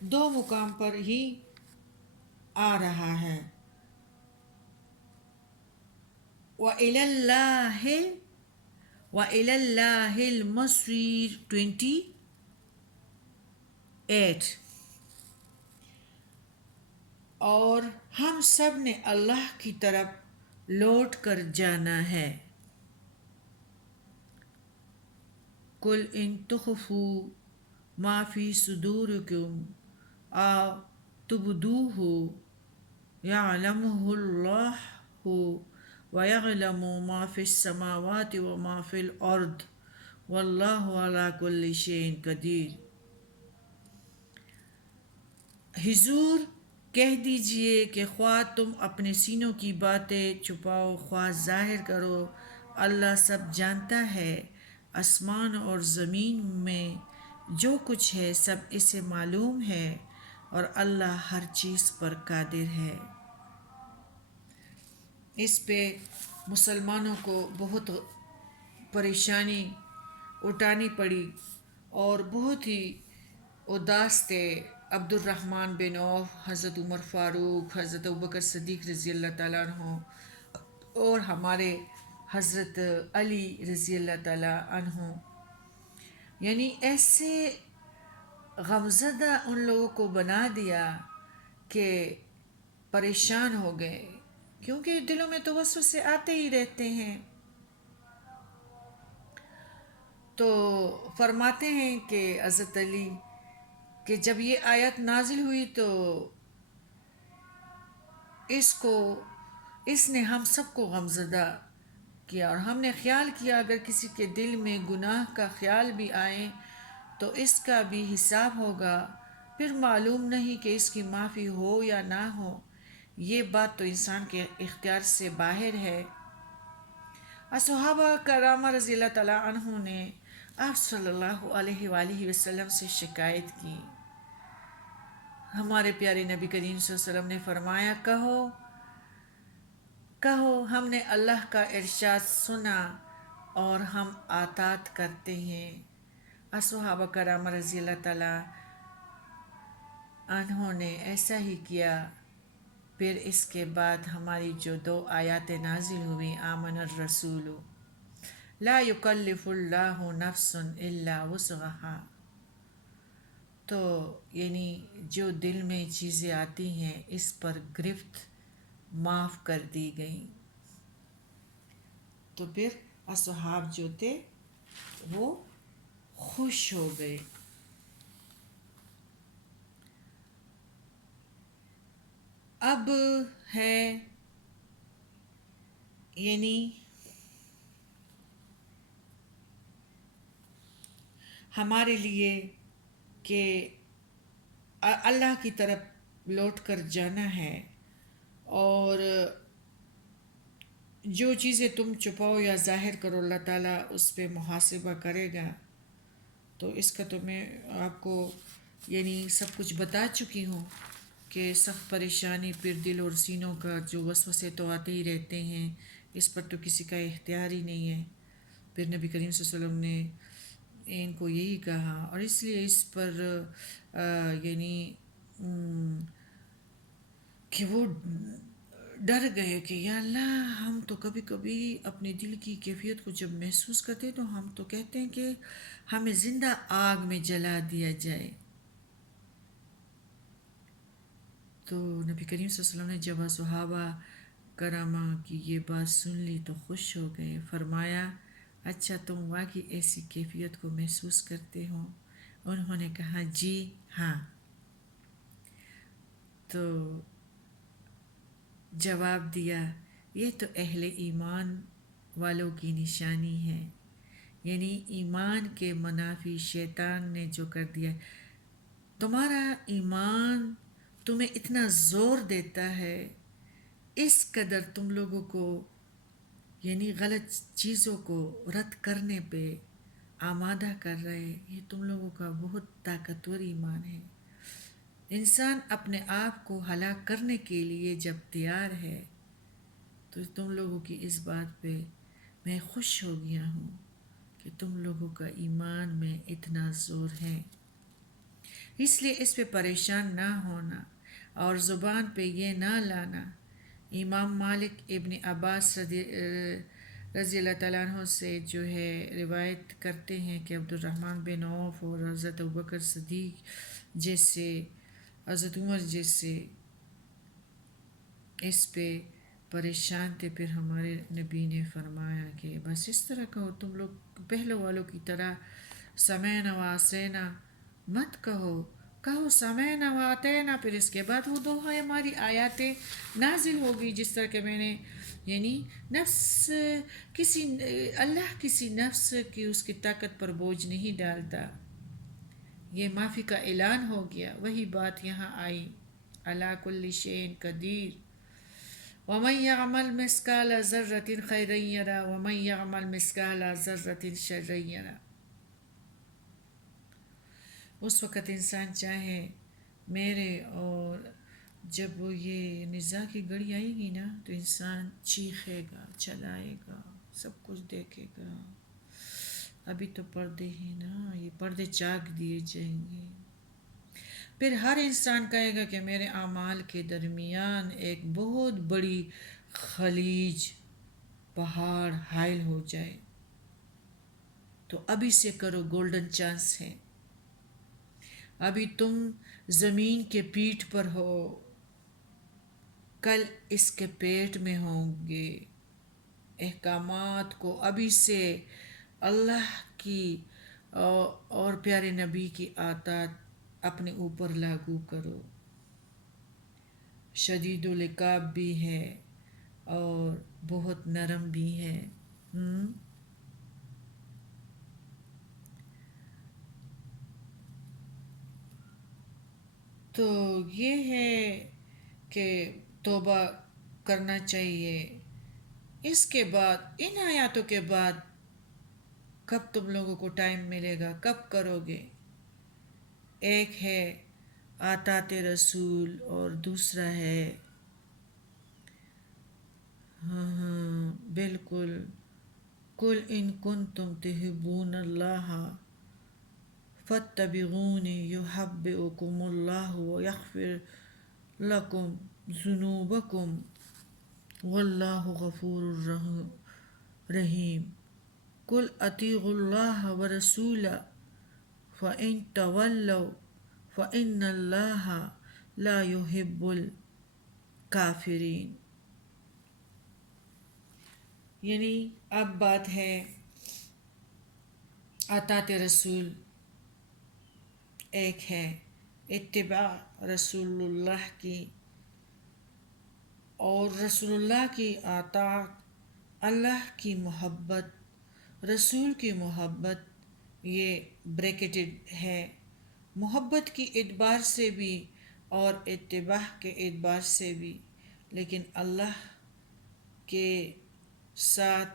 دو مقام پر ہی آ رہا ہے۔ وَإِلَى اللَّهِ وَإِلَى اللَّهِ الْمَصِيرُ 28۔ اور ہم سب نے اللہ کی طرف لوٹ کر جانا ہے۔ قُلْ إِن تُخْفُوا مَا فِي صُدُورِكُمْ أَوْ تُبْدُوهُ يَعْلَمْهُ اللَّهُ وَيَعْلَمُ مَا فِي السَّمَاوَاتِ وَمَا فِي الْأَرْضِ وَاللَّهُ عَلَى كُلِّ شَيْءٍ قَدِيرٌ۔ حضور کہہ دیجئے کہ خواہ تم اپنے سینوں کی باتیں چھپاؤ خواہ ظاہر کرو، اللہ سب جانتا ہے۔ آسمان اور زمین میں جو کچھ ہے سب اسے معلوم ہے، اور اللہ ہر چیز پر قادر ہے۔ اس پہ مسلمانوں کو بہت پریشانی اٹھانی پڑی اور بہت ہی اداس تھے۔ عبد الرحمن بن عوف، حضرت عمر فاروق، حضرت ابوبکر صدیق رضی اللہ تعالیٰ عنہ اور ہمارے حضرت علی رضی اللہ تعالیٰ عنہ، یعنی ایسے غمزدہ ان لوگوں کو بنا دیا کہ پریشان ہو گئے، کیونکہ دلوں میں تو وسوسے آتے ہی رہتے ہیں۔ تو فرماتے ہیں کہ حضرت علی کہ جب یہ آیت نازل ہوئی تو اس نے ہم سب کو غمزدہ کیا، اور ہم نے خیال کیا اگر کسی کے دل میں گناہ کا خیال بھی آئے تو اس کا بھی حساب ہوگا، پھر معلوم نہیں کہ اس کی معافی ہو یا نہ ہو، یہ بات تو انسان کے اختیار سے باہر ہے۔ صحابہ کرام رضی اللہ تعالیٰ عنہ نے آپ صلی اللہ علیہ وآلہ وسلم سے شکایت کی۔ ہمارے پیارے نبی کریم صلی اللہ علیہ وسلم نے فرمایا، کہو ہم نے اللہ کا ارشاد سنا اور ہم اطاعت کرتے ہیں۔ صحابہ کرام رضی اللہ تعالیٰ عنہ نے ایسا ہی کیا۔ پھر اس کے بعد ہماری جو دو آیات نازل ہوئی، آمن الرسول لا یکلف اللہ نفس الا وسعها، تو یعنی جو دل میں چیزیں آتی ہیں اس پر گرفت معاف کر دی گئیں۔ تو پھر اصحاب جو تھے وہ خوش ہو گئے۔ اب ہے یعنی ہمارے لیے کہ اللہ کی طرف لوٹ کر جانا ہے، اور جو چیزیں تم چھپاؤ یا ظاہر کرو اللہ تعالیٰ اس پہ محاسبہ کرے گا۔ تو اس کا تو میں آپ کو یعنی سب کچھ بتا چکی ہوں کہ سخت پریشانی پھر دل اور سینوں کا جو وسوسے تو آتے ہی رہتے ہیں، اس پر تو کسی کا اختیار ہی نہیں ہے۔ پھر نبی کریم صلی اللہ علیہ وسلم نے ان کو یہی کہا، اور اس لیے اس پر یعنی کہ وہ ڈر گئے کہ یا اللہ، ہم تو کبھی کبھی اپنے دل کی کیفیت کو جب محسوس کرتے تو ہم تو کہتے ہیں کہ ہمیں زندہ آگ میں جلا دیا جائے۔ تو نبی کریم صلی اللہ علیہ وسلم نے جب صحابہ کرامہ کی یہ بات سن لی تو خوش ہو گئے، فرمایا اچھا تم واقعی ایسی کیفیت کو محسوس کرتے ہو؟ انہوں نے کہا جی ہاں۔ تو جواب دیا یہ تو اہل ایمان والوں کی نشانی ہے، یعنی ایمان کے منافی شیطان نے جو کر دیا، تمہارا ایمان تمہیں اتنا زور دیتا ہے، اس قدر تم لوگوں کو یعنی غلط چیزوں کو رد کرنے پہ آمادہ کر رہے، یہ تم لوگوں کا بہت طاقتور ایمان ہے۔ انسان اپنے آپ کو ہلاک کرنے کے لیے جب تیار ہے تو تم لوگوں کی اس بات پہ میں خوش ہو گیا ہوں کہ تم لوگوں کا ایمان میں اتنا زور ہے۔ اس لیے اس پہ پریشان نہ ہونا اور زبان پہ یہ نہ لانا۔ امام مالک ابن عباس رضی اللہ تعالیٰ عنہ سے جو ہے روایت کرتے ہیں کہ عبد الرحمن بن عوف اور حضرت ابوبکر صدیق جیسے، حضرت عمر جیسے اس پہ پریشان تھے، پھر ہمارے نبی نے فرمایا کہ بس اس طرح کہو، تم لوگ پہلے والوں کی طرح سمعنا و عصینا مت کہو، کہو سمعنا و اطعنا، پھر اس کے بعد وہ دو ہماری آیاتیں نازل ہوگی، جس طرح کہ میں نے یعنی نفس کسی اللہ کسی نفس کی اس کی طاقت پر بوجھ نہیں ڈالتا، یہ معافی کا اعلان ہو گیا، وہی بات یہاں آئی، علی کل شیء قدیر، ومن يعمل مثقال ذرة خيرا يرى ومن يعمل مثقال ذرة شرا يرى۔ اس وقت انسان چاہے میرے، اور جب وہ یہ نزاع کی گھڑی آئے گی نا تو انسان چیخے گا، چلائے گا، سب کچھ دیکھے گا۔ ابھی تو پردے ہیں نا، یہ پردے چاک دیے جائیں گے، پھر ہر انسان کہے گا کہ میرے اعمال کے درمیان ایک بہت بڑی خلیج، پہاڑ حائل ہو جائے، تو ابھی سے کرو، گولڈن چانس ہے، ابھی تم زمین کے پیٹھ پر ہو، کل اس کے پیٹ میں ہوں گے۔ احکامات کو ابھی سے اللہ کی اور پیارے نبی کی اطاعت اپنے اوپر لاگو کرو۔ شدید العقاب بھی ہے اور بہت نرم بھی ہے۔ تو یہ ہے کہ توبہ کرنا چاہیے۔ اس کے بعد ان آیاتوں کے بعد کب تم لوگوں کو ٹائم ملے گا، کب کرو گے؟ ایک ہے اطاعت رسول اور دوسرا ہے بالکل، قل ان کنتم تحبون اللہ فاتبعونی یحببکم اللہ ویغفر لکم ذنوبکم واللہ غفور رحیم۔ قل اطیعوا اللہ ورسولہ فإن تولوا فإن اللہ لا يحب الکافرین۔ یعنی اب بات ہے اطاعت رسول، ایک ہے اتباع رسول اللہ کی، اور رسول اللہ کی اطاعت، اللہ کی محبت، رسول کی محبت، یہ بریکٹڈ ہے، محبت کی اعتبار سے بھی اور اتباع کے اعتبار سے بھی، لیکن اللہ کے ساتھ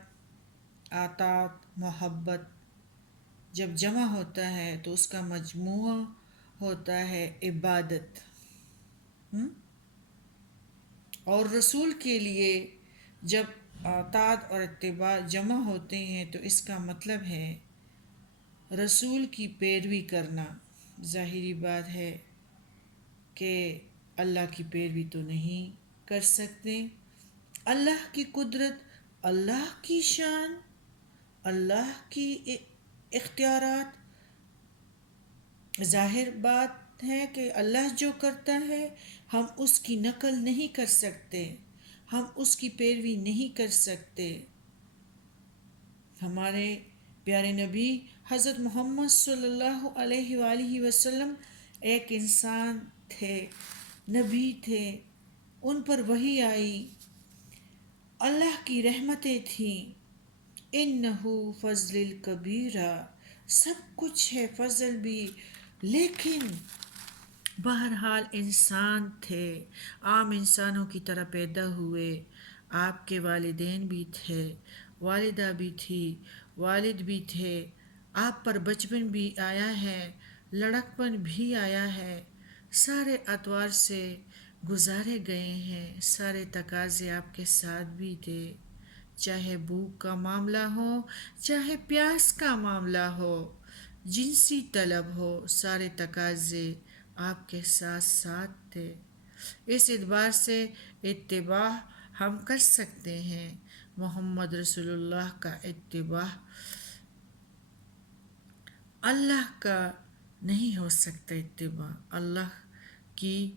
اطاعت، محبت جب جمع ہوتا ہے تو اس کا مجموعہ ہوتا ہے عبادت۔ اور رسول کے لیے جب اطاعت اور اتباع جمع ہوتے ہیں تو اس کا مطلب ہے رسول کی پیروی کرنا۔ ظاہری بات ہے کہ اللہ کی پیروی تو نہیں کر سکتے، اللہ کی قدرت، اللہ کی شان، اللہ کی اختیارات، ظاہر بات ہے کہ اللہ جو کرتا ہے ہم اس کی نقل نہیں کر سکتے، ہم اس کی پیروی نہیں کر سکتے۔ ہمارے پیارے نبی حضرت محمد صلی اللہ علیہ وآلہ وسلم ایک انسان تھے، نبی تھے، ان پر وحی آئی، اللہ کی رحمتیں تھیں، انہ فضل الکبیرہ، سب کچھ ہے فضل بھی، لیکن بہرحال انسان تھے، عام انسانوں کی طرح پیدا ہوئے، آپ کے والدین بھی تھے، والدہ بھی تھی، والد بھی تھے، آپ پر بچپن بھی آیا ہے، لڑکپن بھی آیا ہے، سارے اطوار سے گزارے گئے ہیں، سارے تقاضے آپ کے ساتھ بھی تھے، چاہے بھوک کا معاملہ ہو، چاہے پیاس کا معاملہ ہو، جنسی طلب ہو، سارے تقاضے آپ کے ساتھ ساتھ تھے۔ اس اعتبار سے اتباع ہم کر سکتے ہیں۔ محمد رسول اللہ کا اتباع اللہ کا نہیں ہو سکتا۔ اتباع اللہ کی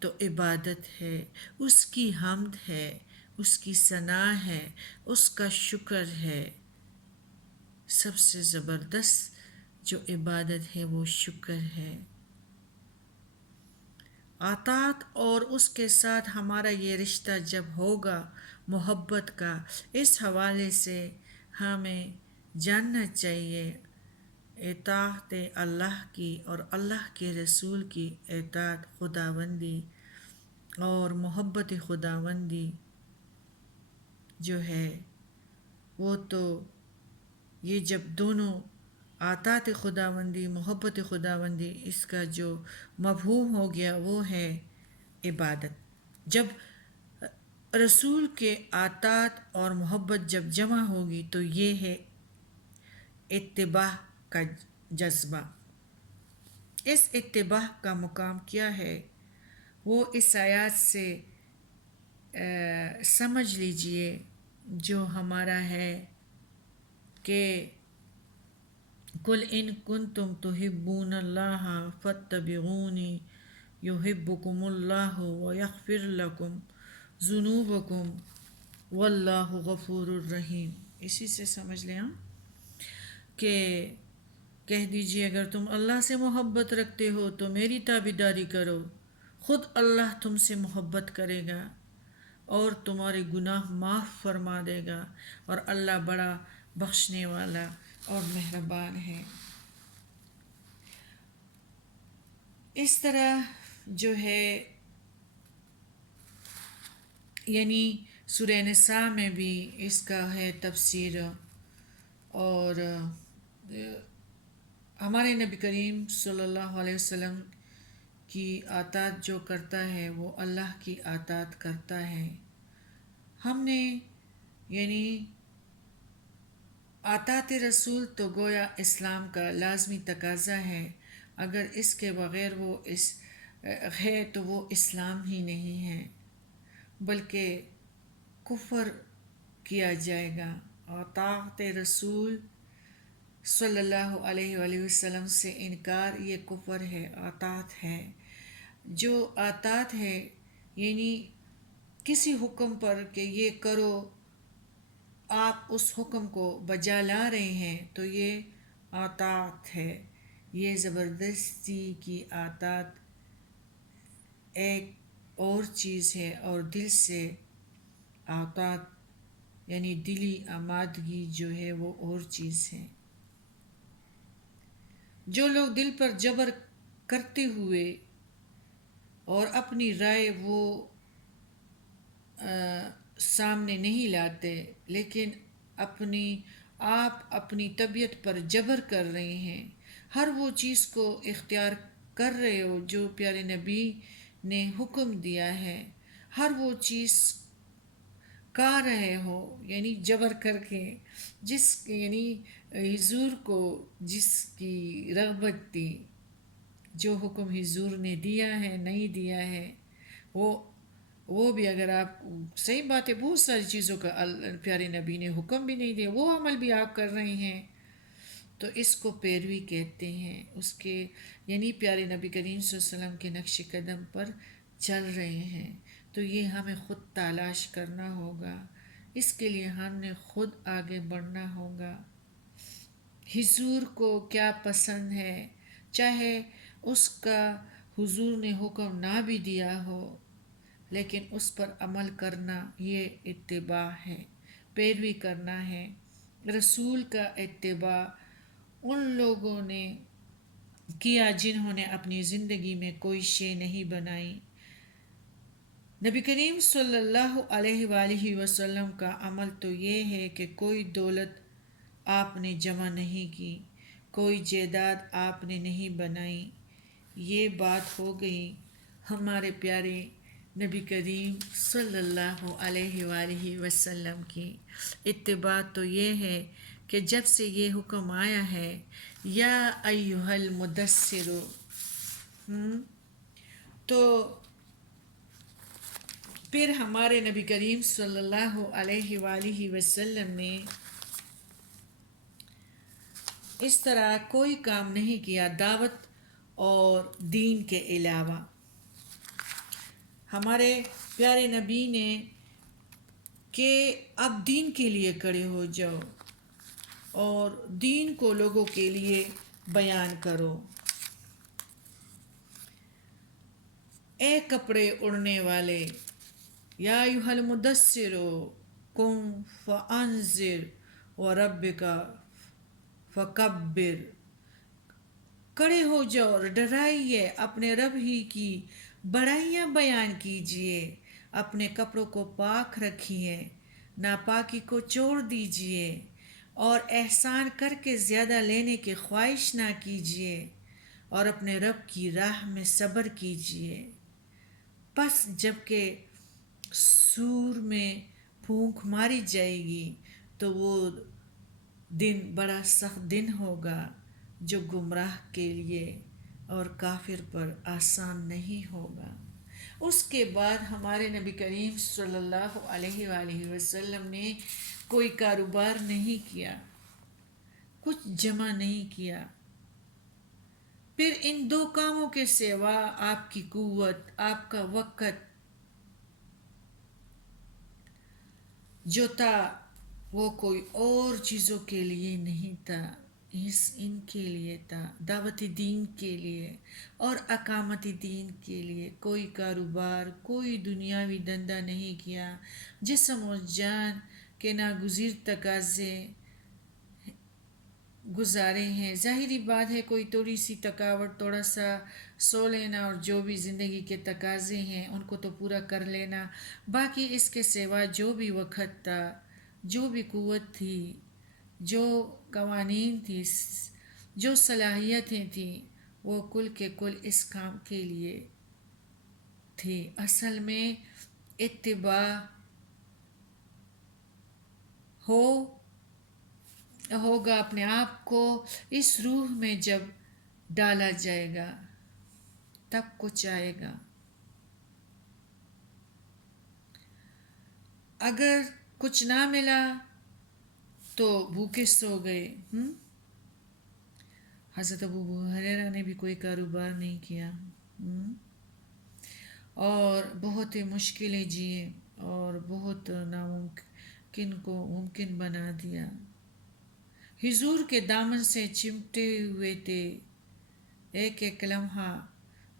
تو عبادت ہے، اس کی حمد ہے، اس کی ثنا ہے، اس کا شکر ہے۔ سب سے زبردست جو عبادت ہے وہ شکر ہے۔ اطاعت اور اس کے ساتھ ہمارا یہ رشتہ جب ہوگا محبت کا، اس حوالے سے ہمیں جاننا چاہیے اطاعت اللہ کی اور اللہ کے رسول کی اطاعت خداوندی اور محبت خداوندی جو ہے وہ تو یہ جب دونوں اطاعت خداوندی محبت خداوندی اس کا جو مفہوم ہو گیا وہ ہے عبادت۔ جب رسول کے اطاعت اور محبت جب جمع ہوگی تو یہ ہے اتباع کا جذبہ۔ اس اتباع کا مقام کیا ہے وہ اس آیات سے سمجھ لیجئے جو ہمارا ہے کہ قُلْ إِن كُنتُمْ تُحِبُّونَ اللَّهَ فَاتَّبِعُونِي يُحِبُّكُمُ اللَّهُ وَيَغْفِرْ لَكُمْ ذُنُوبَكُمْ وَاللَّهُ غَفُورٌ رَحِيمٌ۔ اسی سے سمجھ لیں ہم کہ کہہ دیجئے اگر تم اللہ سے محبت رکھتے ہو تو میری تابعداری کرو، خود اللہ تم سے محبت کرے گا اور تمہارے گناہ معاف فرما دے گا، اور اللہ بڑا بخشنے والا اور مہربان ہے۔ اس طرح جو ہے یعنی سورہ نساء میں بھی اس کا ہے تفسیر، اور ہمارے نبی کریم صلی اللہ علیہ وسلم کی اطاعت جو کرتا ہے وہ اللہ کی اطاعت کرتا ہے۔ ہم نے یعنی اطاعت رسول تو گویا اسلام کا لازمی تقاضا ہے، اگر اس کے بغیر وہ ہے تو وہ اسلام ہی نہیں ہے بلکہ کفر کیا جائے گا۔ اطاعت رسول صلی اللہ علیہ وآلہ وسلم سے انکار یہ کفر ہے، اطاعت ہے۔ جو اطاعت ہے یعنی کسی حکم پر کہ یہ کرو، آپ اس حکم کو بجا لا رہے ہیں تو یہ اطاعت ہے۔ یہ زبردستی کی اطاعت ایک اور چیز ہے، اور دل سے اطاعت یعنی دلی آمادگی جو ہے وہ اور چیز ہے۔ جو لوگ دل پر جبر کرتے ہوئے اور اپنی رائے وہ سامنے نہیں لاتے لیکن اپنی طبیعت پر جبر کر رہے ہیں، ہر وہ چیز کو اختیار کر رہے ہو جو پیارے نبی نے حکم دیا ہے، ہر وہ چیز کھا رہے ہو یعنی جبر کر کے، یعنی حضور کو جس کی رغبت تھی، جو حکم حضور نے دیا ہے نہیں دیا ہے وہ بھی اگر آپ صحیح بات ہے بہت ساری چیزوں کا پیارے نبی نے حکم بھی نہیں دیا، وہ عمل بھی آپ کر رہے ہیں تو اس کو پیروی کہتے ہیں، اس کے یعنی پیارے نبی کریم صلی اللہ علیہ وسلم کے نقش قدم پر چل رہے ہیں۔ تو یہ ہمیں خود تلاش کرنا ہوگا، اس کے لیے ہم نے خود آگے بڑھنا ہوگا۔ حضور کو کیا پسند ہے، چاہے اس کا حضور نے حکم نہ بھی دیا ہو لیکن اس پر عمل کرنا یہ اتباع ہے، پیروی کرنا ہے۔ رسول کا اتباع ان لوگوں نے کیا جنہوں نے اپنی زندگی میں کوئی شے نہیں بنائی۔ نبی کریم صلی اللہ علیہ وآلہ وسلم کا عمل تو یہ ہے کہ کوئی دولت آپ نے جمع نہیں کی، کوئی جائیداد آپ نے نہیں بنائی۔ یہ بات ہو گئی ہمارے پیارے نبی کریم صلی اللہ علیہ وآلہ وسلم کی۔ اتباع تو یہ ہے کہ جب سے یہ حکم آیا ہے یا ایہا المدثر. تو پھر ہمارے نبی کریم صلی اللہ علیہ وآلہ وسلم نے اس طرح کوئی کام نہیں کیا دعوت اور دین کے علاوہ. ہمارے پیارے نبی نے کہ اب دین کے لیے کھڑے ہو جاؤ اور دین کو لوگوں کے لیے بیان کرو. اے کپڑے اڑنے والے، یا ایھا المدثر قم فانذر وربک فکبر. کھڑے ہو جاؤ اور ڈرائیے، اپنے رب ہی کی بڑائیاں بیان کیجیے، اپنے کپڑوں کو پاک رکھیے، ناپاکی کو چھوڑ دیجیے، اور احسان کر کے زیادہ لینے کی خواہش نہ کیجیے، اور اپنے رب کی راہ میں صبر کیجیے. پس جب کہ سور میں پھونک ماری جائے گی تو وہ دن بڑا سخت دن ہوگا جو گمراہ کے لیے اور کافر پر آسان نہیں ہوگا. اس کے بعد ہمارے نبی کریم صلی اللہ علیہ وآلہ وسلم نے کوئی کاروبار نہیں کیا، کچھ جمع نہیں کیا. پھر ان دو کاموں کے سوا آپ کی قوت، آپ کا وقت جو تھا وہ کوئی اور چیزوں کے لیے نہیں تھا، ان کے لیے تھا، دعوت دین کے لیے اور اقامت دین کے لیے. کوئی کاروبار، کوئی دنیاوی دندہ نہیں کیا. جسم و جان کے ناگزیر تقاضے گزارے ہیں. ظاہری بات ہے کوئی تھوڑی سی تھکاوٹ، تھوڑا سا سو لینا، اور جو بھی زندگی کے تقاضے ہیں ان کو تو پورا کر لینا. باقی اس کے سوا جو بھی وقت تھا، جو بھی قوت تھی، جو قوانین تھی، جو صلاحیتیں تھیں، وہ کل کے کل اس کام کے لیے تھی. اصل میں اتباع ہوگا اپنے آپ کو اس روح میں جب ڈالا جائے گا تب کچھ آئے گا. اگر کچھ نہ ملا تو بھوکے سو گئے. حضرت ابو ہریرہ نے بھی کوئی کاروبار نہیں کیا اور بہت ہی مشکلیں جیے اور بہت ناممکن کو ممکن بنا دیا. حضور کے دامن سے چمٹے ہوئے تھے ایک ایک لمحہ.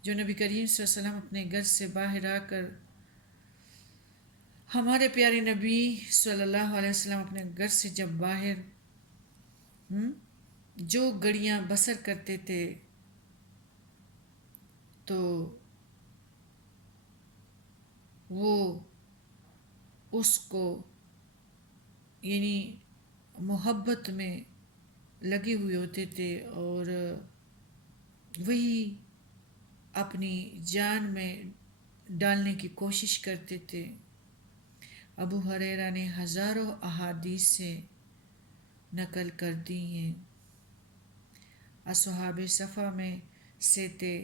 جو نبی کریم صلی اللہ علیہ وسلم اپنے گھر سے باہر آ کر، ہمارے پیارے نبی صلی اللہ علیہ وسلم اپنے گھر سے جب باہر جو گھڑیاں بسر کرتے تھے تو وہ اس کو یعنی محبت میں لگے ہوئے ہوتے تھے اور وہی اپنی جان میں ڈالنے کی کوشش کرتے تھے. ابو ہریرہ نے ہزاروں احادیث سے نقل کر دی ہیں. اصحاب صفا میں سے تھے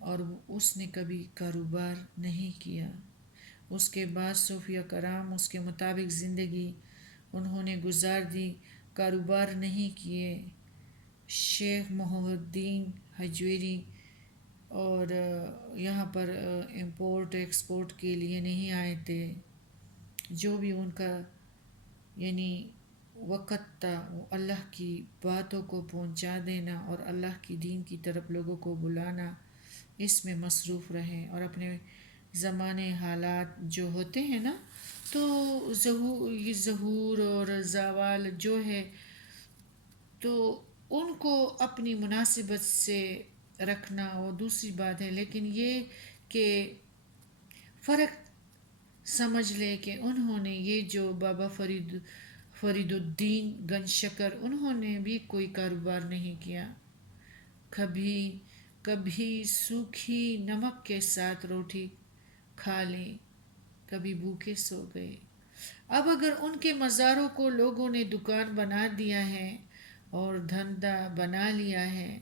اور اس نے کبھی کاروبار نہیں کیا. اس کے بعد صوفیہ کرام اس کے مطابق زندگی انہوں نے گزار دی، کاروبار نہیں کیے. شیخ محی الدین ہجویری اور یہاں پر امپورٹ ایکسپورٹ کے لیے نہیں آئے تھے. جو بھی ان کا یعنی وقت تھا وہ اللہ کی باتوں کو پہنچا دینا اور اللہ کی دین کی طرف لوگوں کو بلانا، اس میں مصروف رہیں. اور اپنے زمانے حالات جو ہوتے ہیں نا تو ظہور اور زوال جو ہے تو ان کو اپنی مناسبت سے رکھنا وہ دوسری بات ہے، لیکن یہ کہ فرق سمجھ لے کہ انہوں نے یہ جو بابا فرید الدین گنج شکر انہوں نے بھی کوئی کاروبار نہیں کیا. کبھی سوکھی نمک کے ساتھ روٹی کھا لی، کبھی بھوکے سو گئے. اب اگر ان کے مزاروں کو لوگوں نے دکان بنا دیا ہے اور دھندا بنا لیا ہے،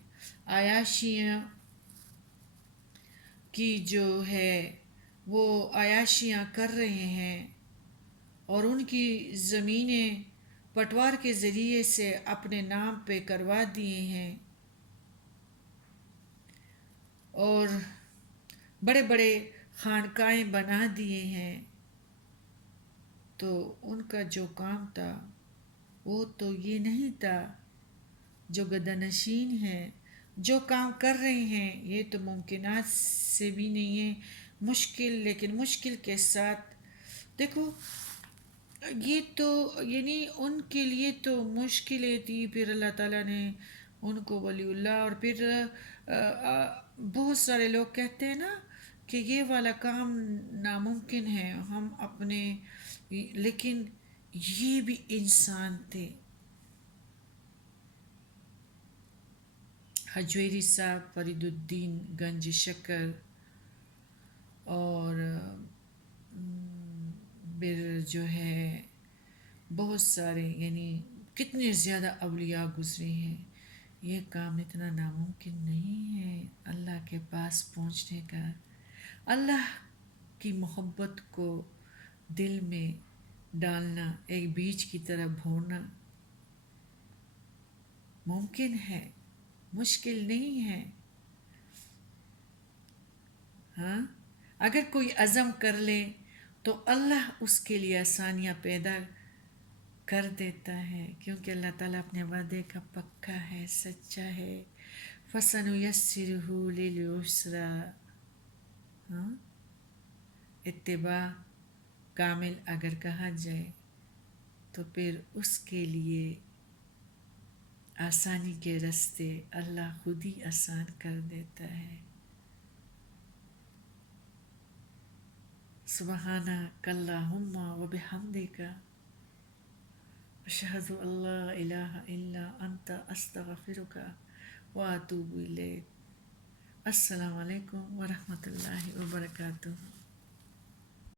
عیاشیاں کی جو ہے وہ عیاشیاں کر رہے ہیں، اور ان کی زمینیں پٹوار کے ذریعے سے اپنے نام پہ کروا دیے ہیں، اور بڑے بڑے خانقاہیں بنا دیے ہیں۔ تو ان کا جو کام تھا وہ تو یہ نہیں تھا، جو گدنشین ہیں جو کام کر رہے ہیں یہ تو ممکنات سے بھی نہیں ہے، مشکل، لیکن مشکل کے ساتھ دیکھو یہ تو یعنی ان کے لیے تو مشکلیں تھی، پھر اللہ تعالیٰ نے ان کو ولی اللہ، اور پھر بہت سارے لوگ کہتے ہیں نا کہ یہ والا کام ناممکن ہے، ہم اپنے، لیکن یہ بھی انسان تھے۔ حجویری صاحب، فرید الدین گنج شکر، اور پھر جو ہے بہت سارے، یعنی کتنے زیادہ اولیاء گزرے ہیں۔ یہ کام اتنا ناممکن نہیں ہے اللہ کے پاس پہنچنے کا۔ اللہ کی محبت کو دل میں ڈالنا، ایک بیج کی طرح بونا ممکن ہے، مشکل نہیں ہے۔ ہاں، اگر کوئی عزم کر لے تو اللہ اس کے لیے آسانیاں پیدا کر دیتا ہے، کیونکہ اللہ تعالیٰ اپنے وعدے کا پکا ہے، سچا ہے۔ فَسَنُيَسِّرُهُ لِلْعُسْرَىٰ۔ ہاں، اتباع کامل اگر کہا جائے تو پھر اس کے لیے آسانی کے راستے اللہ خود ہی آسان کر دیتا ہے۔ سبحانک اللہم و بحمدک، اشہد ان لا الہ الا انت، استغفرک و اتوب الیک۔ السلام علیکم ورحمۃ اللہ وبرکاتہ۔